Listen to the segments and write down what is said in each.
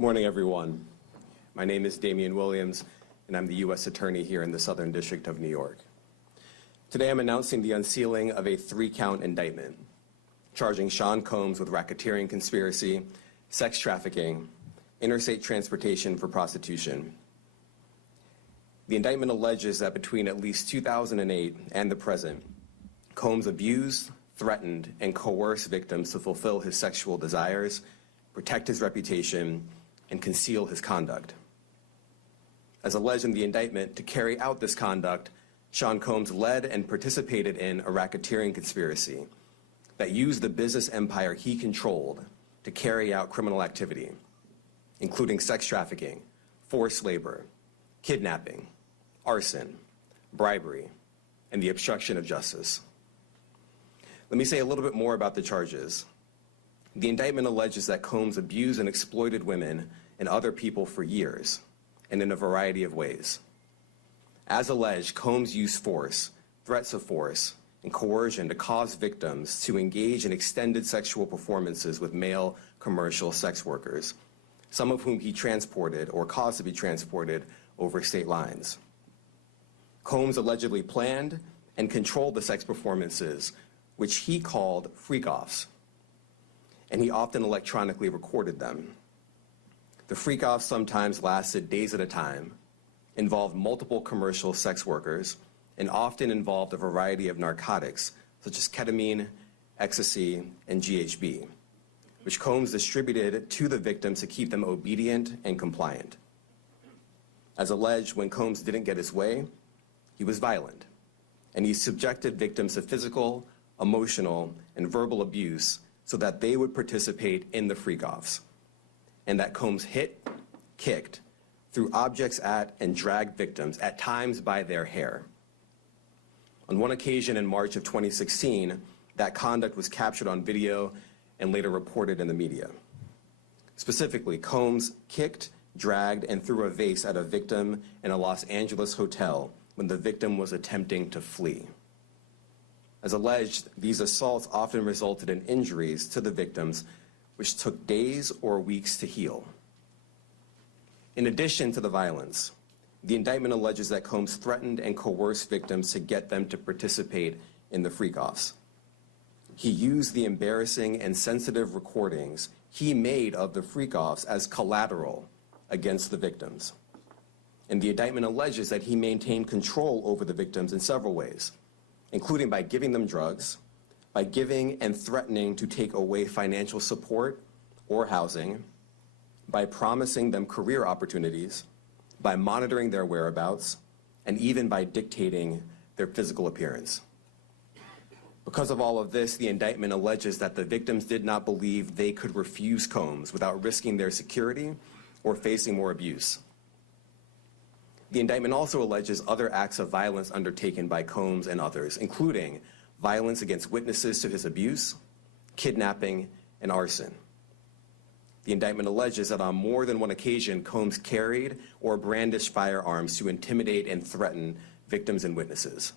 Morning, everyone. My name is Damian Williams, and I'm the U.S. Attorney here in the Southern District of New York. Today, I'm announcing the unsealing of a 3-count indictment, charging Sean Combs with racketeering conspiracy, sex trafficking, interstate transportation for prostitution. The indictment alleges that between at least 2008 and the present, Combs abused, threatened, and coerced victims to fulfill his sexual desires, protect his reputation, and conceal his conduct. As alleged in the indictment, to carry out this conduct, Sean Combs led and participated in a racketeering conspiracy that used the business empire he controlled to carry out criminal activity, including sex trafficking, forced labor, kidnapping, arson, bribery, and the obstruction of justice. Let me say a little bit more about the charges. The indictment alleges that Combs abused and exploited women and other people for years, and in a variety of ways. As alleged, Combs used force, threats of force, and coercion to cause victims to engage in extended sexual performances with male commercial sex workers, some of whom he transported or caused to be transported over state lines. Combs allegedly planned and controlled the sex performances, which he called freak-offs, and he often electronically recorded them. The freak-offs sometimes lasted days at a time, involved multiple commercial sex workers, and often involved a variety of narcotics, such as ketamine, ecstasy, and GHB, which Combs distributed to the victims to keep them obedient and compliant. As alleged, when Combs didn't get his way, he was violent, and he subjected victims to physical, emotional, and verbal abuse so that they would participate in the freak-offs, and that Combs hit, kicked, threw objects at, and dragged victims, at times by their hair. On one occasion in March of 2016, that conduct was captured on video and later reported in the media. Specifically, Combs kicked, dragged, and threw a vase at a victim in a Los Angeles hotel when the victim was attempting to flee. As alleged, these assaults often resulted in injuries to the victims, which took days or weeks to heal. In addition to the violence, the indictment alleges that Combs threatened and coerced victims to get them to participate in the freak-offs. He used the embarrassing and sensitive recordings he made of the freak-offs as collateral against the victims. And the indictment alleges that he maintained control over the victims in several ways, including by giving them drugs, by giving and threatening to take away financial support or housing, by promising them career opportunities, by monitoring their whereabouts, and even by dictating their physical appearance. Because of all of this, the indictment alleges that the victims did not believe they could refuse Combs without risking their security or facing more abuse. The indictment also alleges other acts of violence undertaken by Combs and others, including violence against witnesses to his abuse, kidnapping, and arson. The indictment alleges that on more than one occasion, Combs carried or brandished firearms to intimidate and threaten victims and witnesses.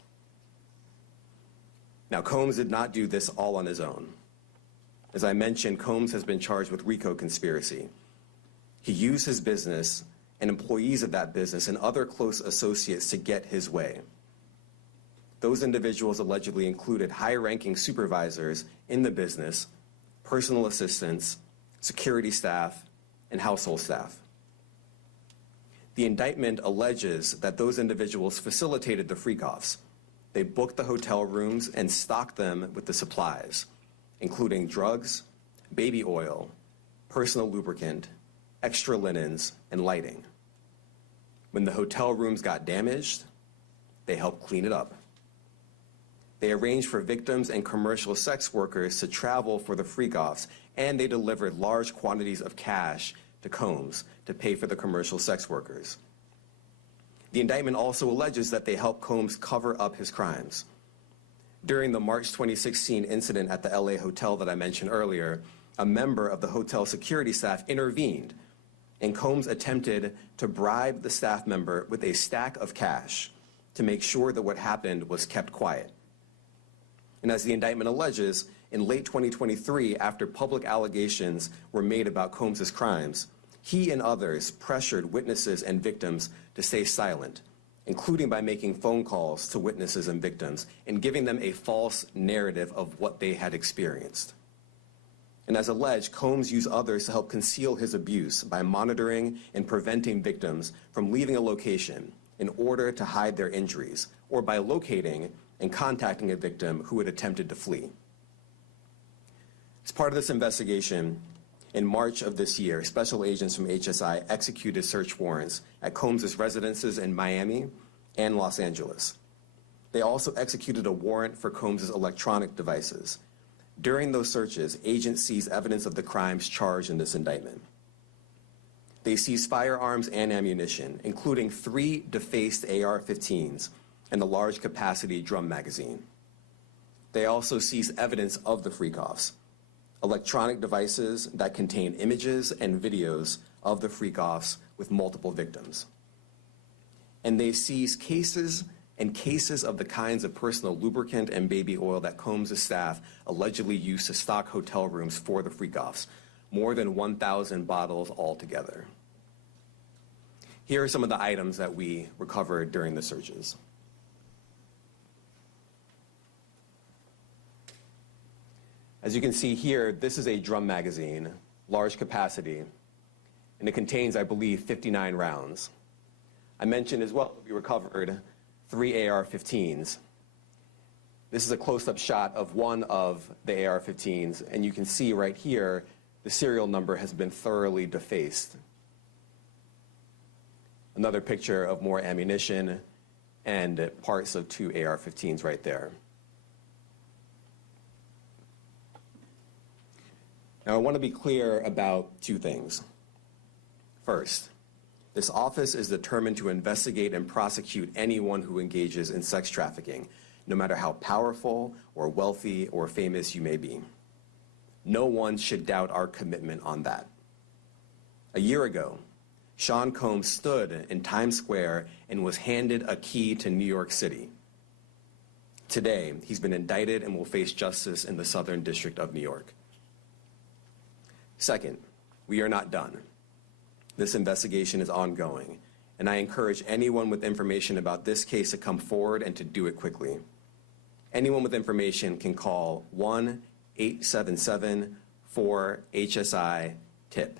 Now, Combs did not do this all on his own. As I mentioned, Combs has been charged with RICO conspiracy. He used his business and employees of that business and other close associates to get his way. Those individuals allegedly included high-ranking supervisors in the business, personal assistants, security staff, and household staff. The indictment alleges that those individuals facilitated the freak-offs. They booked the hotel rooms and stocked them with the supplies, including drugs, baby oil, personal lubricant, extra linens, and lighting. When the hotel rooms got damaged, they helped clean it up. They arranged for victims and commercial sex workers to travel for the freak-offs, and they delivered large quantities of cash to Combs to pay for the commercial sex workers. The indictment also alleges that they helped Combs cover up his crimes. During the March 2016 incident at the LA hotel that I mentioned earlier, a member of the hotel security staff intervened, and Combs attempted to bribe the staff member with a stack of cash to make sure that what happened was kept quiet. And as the indictment alleges, in late 2023, after public allegations were made about Combs' crimes, He and others pressured witnesses and victims to stay silent, including by making phone calls to witnesses and victims and giving them a false narrative of what they had experienced. And as alleged, Combs used others to help conceal his abuse by monitoring and preventing victims from leaving a location in order to hide their injuries, or by locating and contacting a victim who had attempted to flee. As part of this investigation, in March of this year, special agents from HSI executed search warrants at Combs' residences in Miami and Los Angeles. They also executed a warrant for Combs' electronic devices. During those searches, agents seized evidence of the crimes charged in this indictment. They seized firearms and ammunition, including 3 defaced AR-15s and a large capacity drum magazine. They also seized evidence of the freak-offs, electronic devices that contain images and videos of the freak-offs with multiple victims. And they seized cases and cases of the kinds of personal lubricant and baby oil that Combs' staff allegedly used to stock hotel rooms for the freak-offs, more than 1,000 bottles altogether. Here are some of the items that we recovered during the searches. As you can see here, this is a drum magazine, large capacity, and it contains, I believe, 59 rounds. I mentioned as well that we recovered 3 AR-15s. This is a close-up shot of one of the AR-15s, and you can see right here the serial number has been thoroughly defaced. Another picture of more ammunition and parts of 2 AR-15s right there. Now, I want to be clear about 2 things. First, this office is determined to investigate and prosecute anyone who engages in sex trafficking, no matter how powerful or wealthy or famous you may be. No one should doubt our commitment on that. A year ago, Sean Combs stood in Times Square and was handed a key to New York City. Today, he's been indicted and will face justice in the Southern District of New York. Second, we are not done. This investigation is ongoing, and I encourage anyone with information about this case to come forward and to do it quickly. Anyone with information can call 1-877-4-HSI-TIP.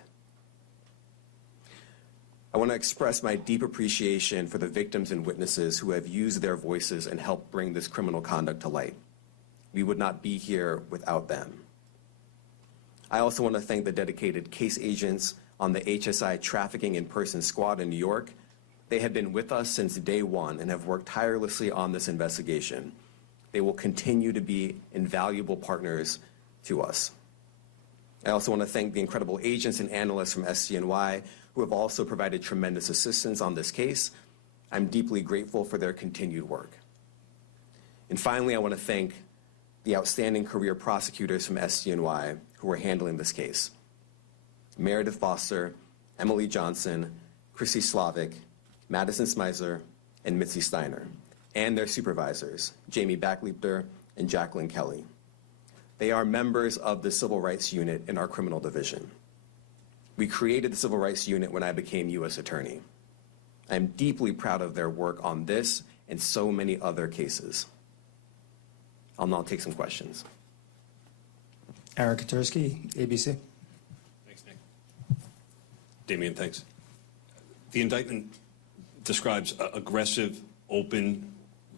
I want to express my deep appreciation for the victims and witnesses who have used their voices and helped bring this criminal conduct to light. We would not be here without them. I also want to thank the dedicated case agents on the HSI Trafficking in Person Squad in New York. They have been with us since day one and have worked tirelessly on this investigation. They will continue to be invaluable partners to us. I also want to thank the incredible agents and analysts from SCNY who have also provided tremendous assistance on this case. I'm deeply grateful for their continued work. And finally, I want to thank the outstanding career prosecutors from SCNY who are handling this case. Meredith Foster, Emily Johnson, Chrissy Slavic, Madison Smeisler, and Mitzi Steiner, and their supervisors, Jamie Backleiter and Jacqueline Kelly. They are members of the Civil Rights Unit in our criminal division. We created the Civil Rights Unit when I became U.S. Attorney. I'm deeply proud of their work on this and so many other cases. I'll now take some questions. Eric Katursky, ABC. Thanks, Nick. Damian, thanks. The indictment describes aggressive, open,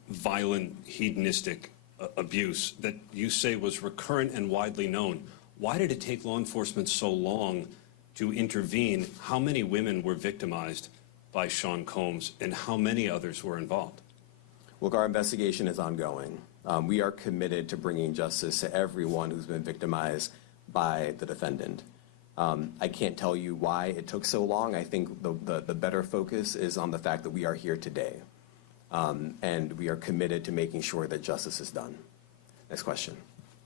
violent, hedonistic abuse that you say was recurrent and widely known. Why did it take law enforcement so long to intervene? How many women were victimized by Sean Combs, and how many others were involved? Look, our investigation is ongoing. We are committed to bringing justice to everyone who's been victimized by the defendant. I can't tell you why it took so long. I think the better focus is on the fact that we are here today. And we are committed to making sure that justice is done. Next question.